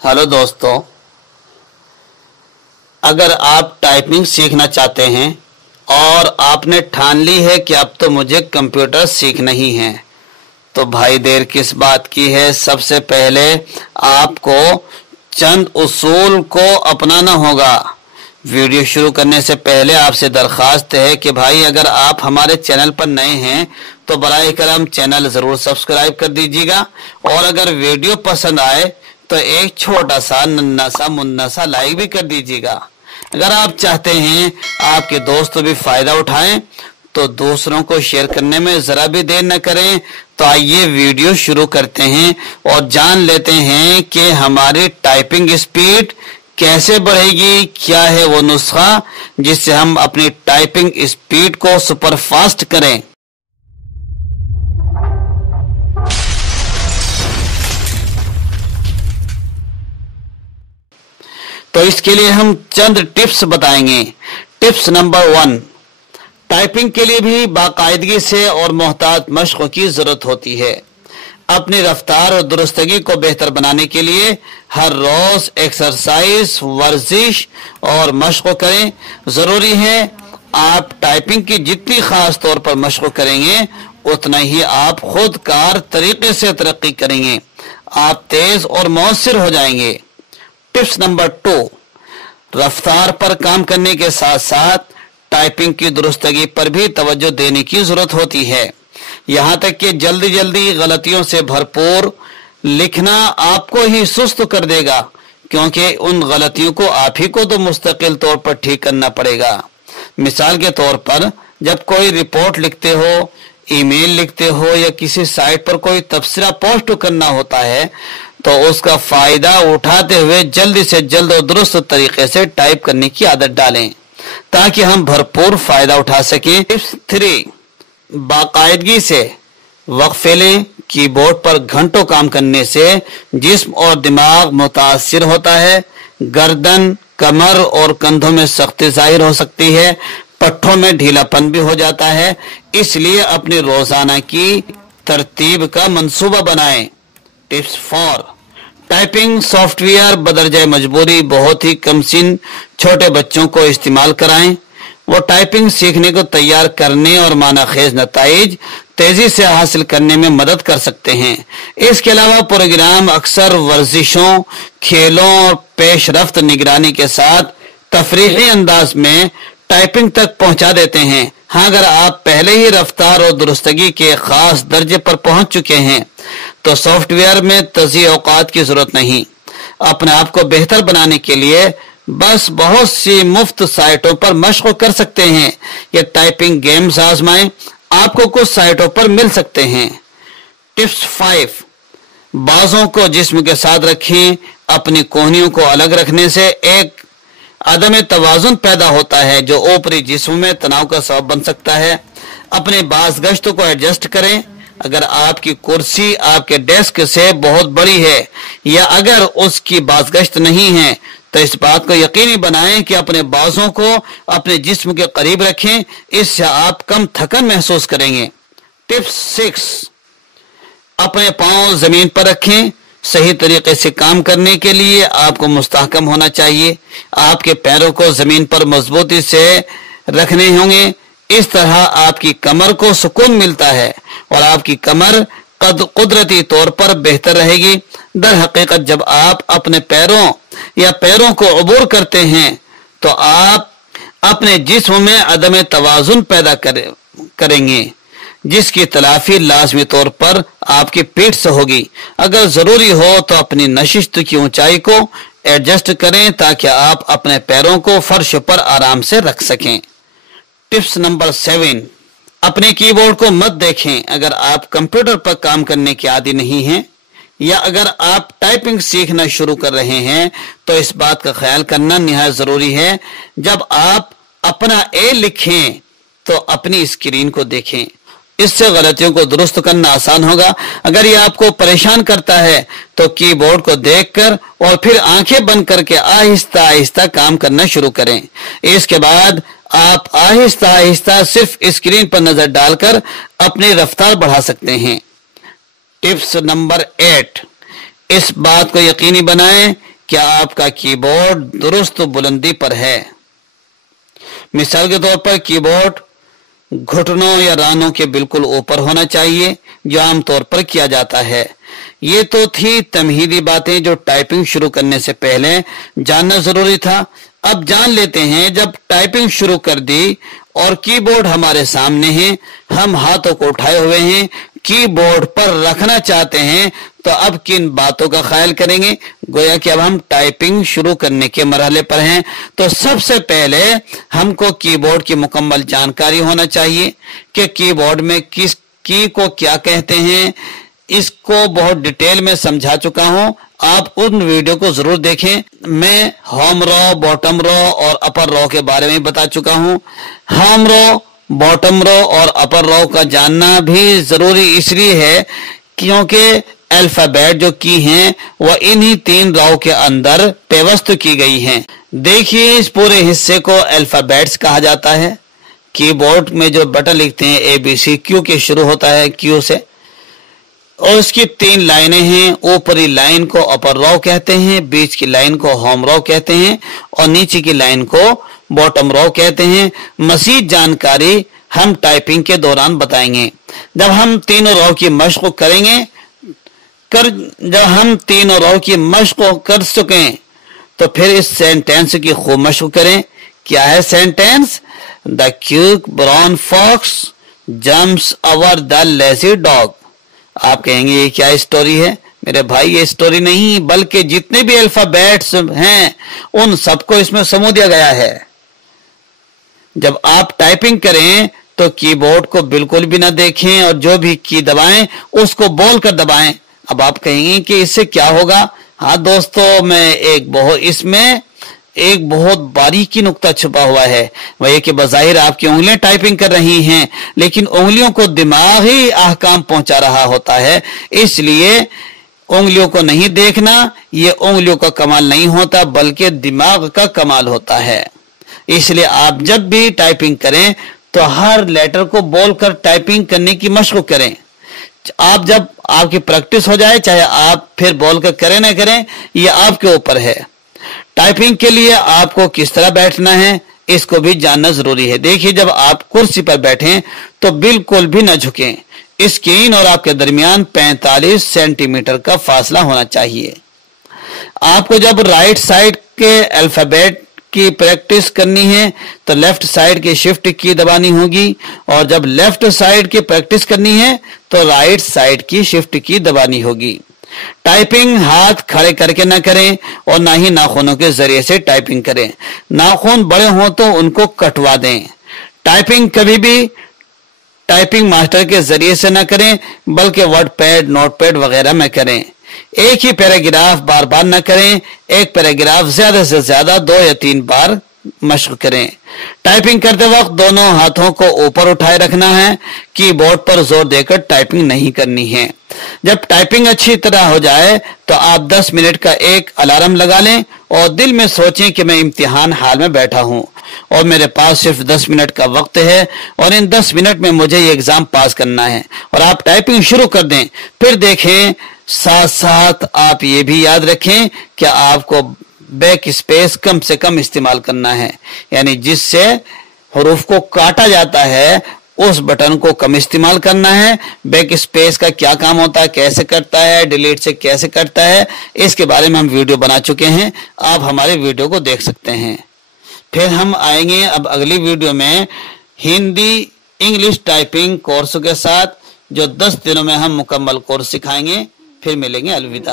Hello दोस्तों, अगर आप टाइपिंग सीखना चाहते हैं और आपने ठान ली है कि अब तो मुझे कंप्यूटर सीखना ही है, तो भाई देर किस बात की है। सबसे पहले आपको चंद उसूल को अपनाना होगा। वीडियो शुरू करने से पहले आपसे दरख्वास्त है कि भाई अगर आप हमारे चैनल पर नए हैं तो बराए करम चैनल ज़रूर सब्सक्राइब कर दीजिएगा, और अगर वीडियो पसंद आए तो एक छोटा सा नन्ना सा मुन्ना सा लाइक भी कर दीजिएगा। अगर आप चाहते हैं आपके दोस्त भी फायदा उठाएं तो दूसरों को शेयर करने में जरा भी देर न करें। तो आइए वीडियो शुरू करते हैं और जान लेते हैं कि हमारी टाइपिंग स्पीड कैसे बढ़ेगी, क्या है वो नुस्खा जिससे हम अपनी टाइपिंग स्पीड को सुपर फास्ट करें। तो इसके लिए हम चंद टिप्स बताएंगे। टिप्स नंबर 1, टाइपिंग के लिए भी बाकायदगी से और मोहतात मशक़ की ज़रूरत होती है। अपनी रफ्तार और दुरुस्तगी को बेहतर बनाने के लिए हर रोज़ एक्सरसाइज, वर्जिश और मशक़ करें। ज़रूरी है आप टाइपिंग की जितनी ख़ास तौर पर मशक़ करेंगे उतना ही आप खुद कार तरीके से तरक्की करेंगे। आप तेज़ और मौसर हो जाएंगे। टिप्स नंबर 2, रफ्तार पर काम करने के साथ साथ टाइपिंग की दुरुस्तगी पर भी तवज्जो देने की जरूरत होती है। यहाँ तक कि जल्दी जल्दी गलतियों से भरपूर लिखना आपको ही सुस्त कर देगा, क्योंकि उन गलतियों को आप ही को तो मुस्तकिल तौर पर ठीक करना पड़ेगा। मिसाल के तौर पर जब कोई रिपोर्ट लिखते हो, ईमेल लिखते हो या किसी साइट पर कोई तबसरा पोस्ट करना होता है तो उसका फायदा उठाते हुए जल्दी से जल्द और दुरुस्त तरीके से टाइप करने की आदत डालें ताकि हम भरपूर फायदा उठा सकें। टिप्स 3, बाकायदगी से वक्फे लें। कीबोर्ड पर घंटों काम करने से जिस्म और दिमाग मुतासिर होता है। गर्दन, कमर और कंधों में सख्ती जाहिर हो सकती है, पट्ठों में ढीलापन भी हो जाता है। इसलिए अपनी रोजाना की तरतीब का मंसूबा बनाएं। टिप्स 4, टाइपिंग सॉफ्टवेयर बदरजाए मजबूरी बहुत ही कमसिन छोटे बच्चों को इस्तेमाल कराएं। वो टाइपिंग सीखने को तैयार करने और मानाखेज नताइज तेजी से हासिल करने में मदद कर सकते हैं। इसके अलावा प्रोग्राम अक्सर वर्जिशों, खेलों और पेशरफ्त निगरानी के साथ तफरीही अंदाज में टाइपिंग तक पहुंचा देते हैं। हाँ, अगर आप पहले ही रफ्तार और दुरुस्तगी के खास दर्जे पर पहुंच चुके हैं तो सॉफ्टवेयर में तज़ीय औकात की जरूरत नहीं। अपने आप को बेहतर बनाने के लिए बस बहुत सी मुफ्त साइटों पर मशक़ कर सकते हैं या टाइपिंग गेम्स आजमाएं, आपको कुछ साइटों पर मिल सकते हैं। टिप्स 5, बाजों को जिस्म के साथ रखें। अपनी कोहनियों को अलग रखने से एक अदम तवाज़ुन पैदा होता है जो ऊपरी जिस्म में तनाव का सबब बन सकता है। अपने बाज गश्त को एडजस्ट करें। अगर आपकी कुर्सी आपके डेस्क से बहुत बड़ी है या अगर उसकी बाजगश्त नहीं है तो इस बात को यकीनी बनाएं कि अपने बाजों को अपने जिस्म के करीब रखें। इससे आप कम थकन महसूस करेंगे। टिप्स 6, अपने पांव जमीन पर रखें। सही तरीके से काम करने के लिए आपको मुस्तहकम होना चाहिए। आपके पैरों को जमीन पर मजबूती से रखने होंगे। इस तरह आपकी कमर को सुकून मिलता है और आपकी कमर कुदरती तौर पर बेहतर रहेगी। दर हकीकत जब आप अपने पैरों को अबूर करते हैं तो आप अपने जिस्म में अदम तवाजुन पैदा करेंगे, जिसकी तलाफी लाजमी तौर पर आपकी पीठ से होगी। अगर जरूरी हो तो अपनी नशिस्त की ऊंचाई को एडजस्ट करें ताकि आप अपने पैरों को फर्श पर आराम से रख सकें। टिप्स नंबर 7, अपने कीबोर्ड को मत देखें। अगर आप कंप्यूटर पर काम करने के आदी नहीं हैं या अगर आप टाइपिंग सीखना शुरू कर रहे हैं तो इस बात का ख्याल करना निहायत जरूरी है। जब आप अपना ए लिखें तो अपनी स्क्रीन को देखें, इससे गलतियों को दुरुस्त करना आसान होगा। अगर ये आपको परेशान करता है तो कीबोर्ड को देखकर और फिर आंखें बंद करके आहिस्ता आहिस्ता काम करना शुरू करें। इसके बाद आप आहिस्ता आहिस्ता सिर्फ स्क्रीन पर नजर डालकर अपनी रफ्तार बढ़ा सकते हैं। टिप्स नंबर 8, इस बात को यकीनी बनाएं क्या आपका कीबोर्ड दुरुस्त बुलंदी पर है। मिसाल के तौर पर कीबोर्ड घुटनों या रानों के बिल्कुल ऊपर होना चाहिए, जो आमतौर पर किया जाता है। ये तो थी तमहीदी बातें जो टाइपिंग शुरू करने से पहले जानना जरूरी था। अब जान लेते हैं, जब टाइपिंग शुरू कर दी और कीबोर्ड हमारे सामने है, हम हाथों को उठाए हुए हैं, कीबोर्ड पर रखना चाहते हैं, तो अब किन बातों का ख्याल करेंगे। गोया कि अब हम टाइपिंग शुरू करने के मरहले पर हैं। तो सबसे पहले हमको कीबोर्ड की मुकम्मल जानकारी होना चाहिए कि कीबोर्ड में किस की को क्या कहते हैं। इसको बहुत डिटेल में समझा चुका हूं, आप उन वीडियो को जरूर देखें। मैं होम रो, बॉटम रो और अपर रो के बारे में बता चुका हूं। होम रो, बॉटम रो और अपर रो का जानना भी जरूरी इसलिए है क्योंकि अल्फाबेट जो की हैं वह इन्हीं 3 रो के अंदर पेवस्त की गई हैं। देखिए, इस पूरे हिस्से को अल्फाबेट्स कहा जाता है। कीबोर्ड में जो बटन लिखते हैं ABC, क्यू के शुरू होता है क्यू से, और उसकी 3 लाइनें हैं। ऊपरी लाइन को अपर रो कहते हैं, बीच की लाइन को होम रो कहते हैं और नीचे की लाइन को बॉटम रो कहते हैं। मज़ीद जानकारी हम टाइपिंग के दौरान बताएंगे। जब हम तीनों रो की मश्क करेंगे, जब हम तीनों रो की मश्क कर चुके तो फिर इस सेंटेंस की खूब मश्क करें। क्या है sentence? The cute brown fox jumps over the lazy dog. आप कहेंगे ये क्या स्टोरी है? मेरे भाई, ये स्टोरी नहीं, बल्कि जितने भी अल्फाबेट्स हैं उन सबको इसमें समूह दिया गया है। जब आप टाइपिंग करें तो कीबोर्ड को बिल्कुल भी ना देखें और जो भी की दबाएं उसको बोलकर दबाएं। अब आप कहेंगे कि इससे क्या होगा? हाँ दोस्तों, इसमें एक बहुत बारीकी नुक्ता छुपा हुआ है। वह कि बज़ाहिर आपकी उंगलियां टाइपिंग कर रही हैं, लेकिन उंगलियों को दिमाग ही अहकाम पहुंचा रहा होता है। इसलिए उंगलियों को नहीं देखना, ये उंगलियों का कमाल नहीं होता बल्कि दिमाग का कमाल होता है। इसलिए आप जब भी टाइपिंग करें तो हर लेटर को बोलकर टाइपिंग करने की मशक करें। आप जब आपकी प्रैक्टिस हो जाए, चाहे आप फिर बोलकर करें ना करें, ये आपके ऊपर है। टाइपिंग के लिए आपको किस तरह बैठना है इसको भी जानना जरूरी है। देखिए, जब आप कुर्सी पर बैठें तो बिल्कुल भी न झुकें। स्क्रीन और आपके दरमियान 45 सेंटीमीटर का फासला होना चाहिए। आपको जब राइट साइड के अल्फाबेट की प्रैक्टिस करनी है तो लेफ्ट साइड की शिफ्ट की दबानी होगी, और जब लेफ्ट साइड की प्रैक्टिस करनी है तो राइट साइड की शिफ्ट की दबानी होगी। टाइपिंग हाथ खड़े करके ना करें और ना ही नाखूनों के जरिए से टाइपिंग करें। नाखून बड़े हों तो उनको कटवा दें। टाइपिंग कभी भी टाइपिंग मास्टर के जरिए से ना करें बल्कि वर्ड पैड, नोट पैड वगैरह में करें। एक ही पैराग्राफ बार बार ना करें, एक पैराग्राफ ज्यादा से ज्यादा 2 या 3 बार मशक करें। टाइपिंग करते वक्त दोनों हाथों को ऊपर उठाए रखना है, कीबोर्ड पर जोर देकर टाइपिंग नहीं करनी है। जब टाइपिंग अच्छी तरह हो जाए तो आप 10 मिनट का एक अलार्म लगा लें और दिल में सोचें कि मैं इम्तिहान हाल में बैठा हूं और मेरे पास सिर्फ 10 मिनट का वक्त है और इन 10 मिनट में मुझे ये एग्जाम पास करना है, और आप टाइपिंग शुरू कर दें। फिर देखें, साथ साथ आप ये भी याद रखें कि आपको बैक स्पेस कम से कम इस्तेमाल करना है, यानी जिससे हरूफ को काटा जाता है उस बटन को कम इस्तेमाल करना है। बैक स्पेस का क्या काम होता है, कैसे करता है, डिलीट से कैसे करता है, इसके बारे में हम वीडियो बना चुके हैं, आप हमारे वीडियो को देख सकते हैं। फिर हम आएंगे अब अगली वीडियो में हिंदी इंग्लिश टाइपिंग कोर्स के साथ, जो 10 दिनों में हम मुकम्मल कोर्स सिखाएंगे। फिर मिलेंगे। अलविदा।